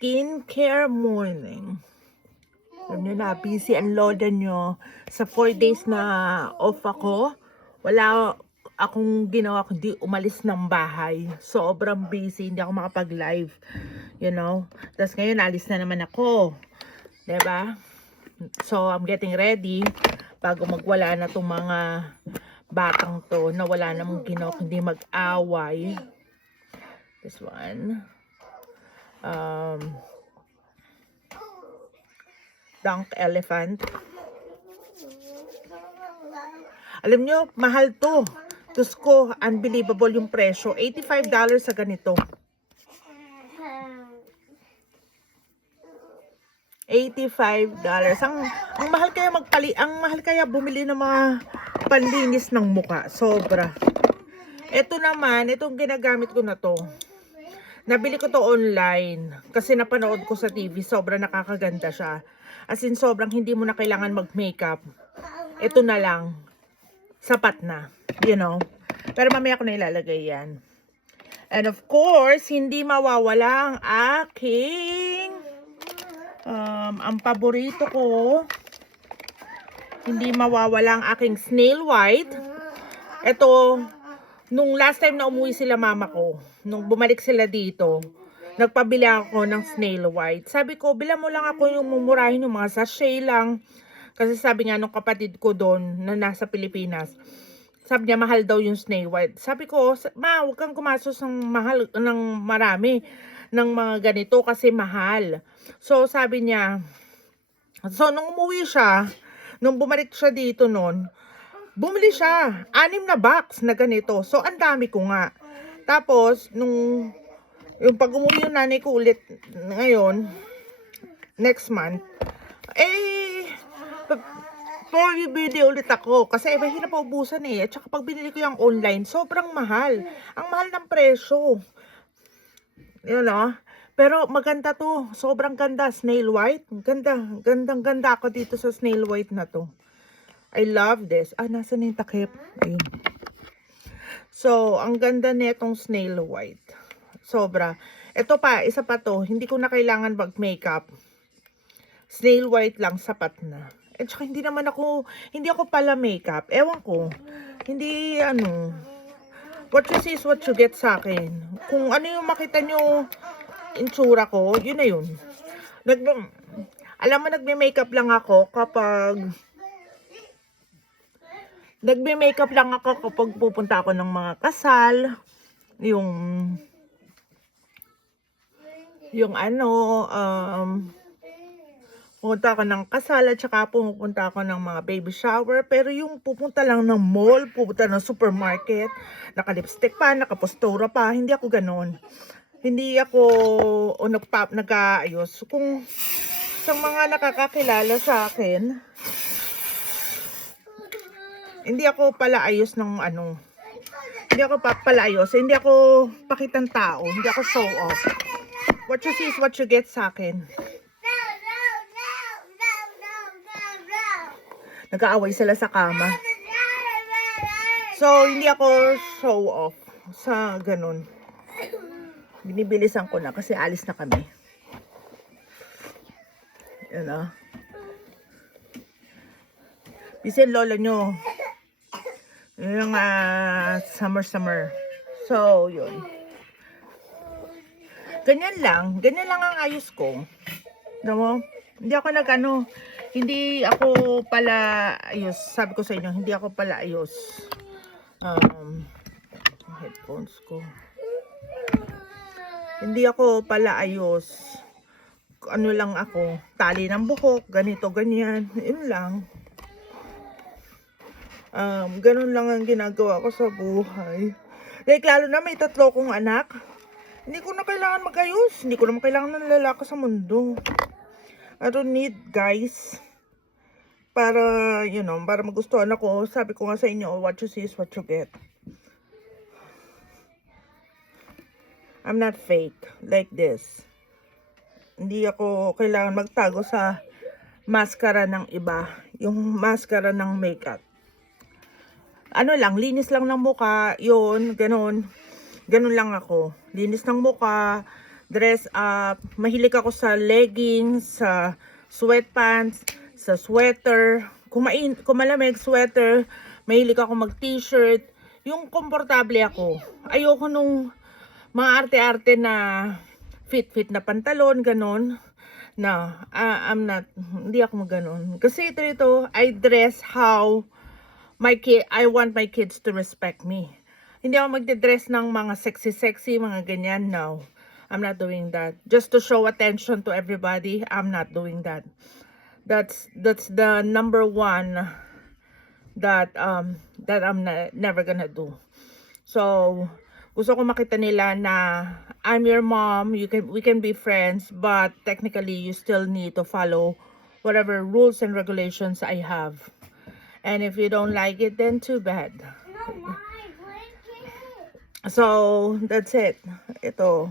Skincare morning. Alam nyo na, busy ang lola nyo. Sa 4 days na off ako, wala akong ginawa kundi umalis ng bahay. Sobrang busy, hindi ako makapag-live. You know? Tapos ngayon, alis na naman ako. Diba? So, I'm getting ready bago magwala na itong mga batang to na wala namang ginawa kundi mag-away. This one. Dunk elephant. Alam nyo, mahal to. Diyos ko, unbelievable yung presyo. $85 sa ganito. $85. Ang mahal kaya ang mahal kaya bumili ng mga panlinis ng muka. Sobra. Ito naman, itong ginagamit ko na to. Nabili ko to online kasi napanood ko sa TV. Sobrang nakakaganda siya. As in, sobrang hindi mo na kailangan mag-makeup. Ito na lang. Sapat na. You know? Pero mamaya ko na ilalagay yan. And of course, hindi mawawala ang aking ang paborito ko. Hindi mawawala ang aking snail white. Ito, nung last time na umuwi sila mama ko, nung bumalik sila dito, nagpabili ako ng snail white. Sabi ko, bilang mo lang ako yung mumurahin yung mga sachet lang. Kasi sabi nga nung kapatid ko doon na nasa Pilipinas, sabi niya mahal daw yung snail white. Sabi ko, ma, huwag kang kumasos ng mahal, ng marami ng mga ganito kasi mahal. So sabi niya, so nung umuwi siya, nung bumalik siya dito noon, bumili siya, 6 na box na ganito. So, ang dami ko nga. Tapos, yung pag umuwi yung nanay ko ulit ngayon, next month, bibili ulit ako. Kasi mahirap pa ubusan eh. At saka pag binili ko yung online, sobrang mahal. Ang mahal ng presyo. Yun know? Pero maganda to. Sobrang ganda. Snail white. Ganda. Gandang-ganda ako dito sa snail white na to. I love this. Ah, nasa na yung takip? Ayun. So, ang ganda netong snail white. Sobra. Ito pa, isa pa to. Hindi ko na kailangan mag-makeup. Snail white lang, sapat na. At saka hindi ako pala makeup. Ewan ko. Hindi, what you see is what you get sa akin. Kung ano yung makita nyo, itsura ko, yun na yun. Alam mo, nagme-makeup lang ako kapag pupunta ako ng mga kasal, pupunta ako ng kasal at saka pupunta ako ng mga baby shower. Pero yung pupunta lang ng mall, pupunta ng supermarket, naka-lipstick pa, naka-postura pa, hindi ako ganon. Hindi ako nag-aayos. Kung sa mga nakakakilala sa akin, hindi ako pala ayos ng hindi ako papalayos, hindi ako pakitang tao, hindi ako show off. What you see is what you get sa akin. Nag-aaway sila sa kama. So, hindi ako show off sa ganun. Binibilisan ko na kasi alis na kami. Yan know? Busy lola nyo. Yung summer. So, yun. Ganyan lang ang ayos ko. Alam mo? Hindi ako pala ayos. Sabi ko sa inyo, hindi ako pala ayos. Headphones ko. Hindi ako pala ayos ano lang ako, tali ng buhok, ganito, ganyan. Yun lang. Ganun lang ang ginagawa ko sa buhay. Like, lalo na may 3 kong anak. Hindi ko na kailangan magayos. Hindi ko naman kailangan ng lalaki sa mundo. I don't need guys. Para, you know, para magustuhan ako. Sabi ko nga sa inyo, what you see is what you get. I'm not fake like this. Hindi ako kailangan magtago sa maskara ng iba. Yung maskara ng makeup. Ano lang, linis lang ng mukha, yun, ganun. Ganun lang ako. Linis ng mukha, dress up. Mahilig ako sa leggings, sa sweatpants, sa sweater. Kung malamig, sweater. Mahilig ako mag t-shirt. Yung komportable ako. Ayoko nung mga arte-arte na fit-fit na pantalon, ganun. No, I'm not, hindi ako maganon. Kasi ito, I dress how I want my kids to respect me. Hindi ako magde-dress ng mga sexy, mga ganyan. No, I'm not doing that. Just to show attention to everybody, I'm not doing that. That's the number one that I'm never gonna do. So, gusto ko makita nila na I'm your mom, we can be friends, but technically you still need to follow whatever rules and regulations I have. And if you don't like it, then too bad. So, that's it. Ito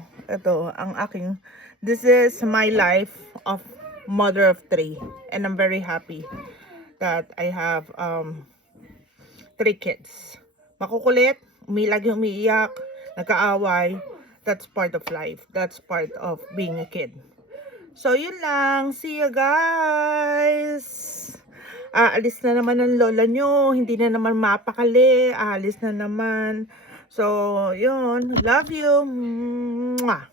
ang aking, this is my life of mother of 3. And I'm very happy that I have 3 kids. Makukulit, lagi umiiyak, nagkaaway. That's part of life. That's part of being a kid. So, yun lang. See you guys! Aalis na naman ang lola nyo. Hindi na naman mapakali. Aalis na naman. So, yun. Love you. Mwah.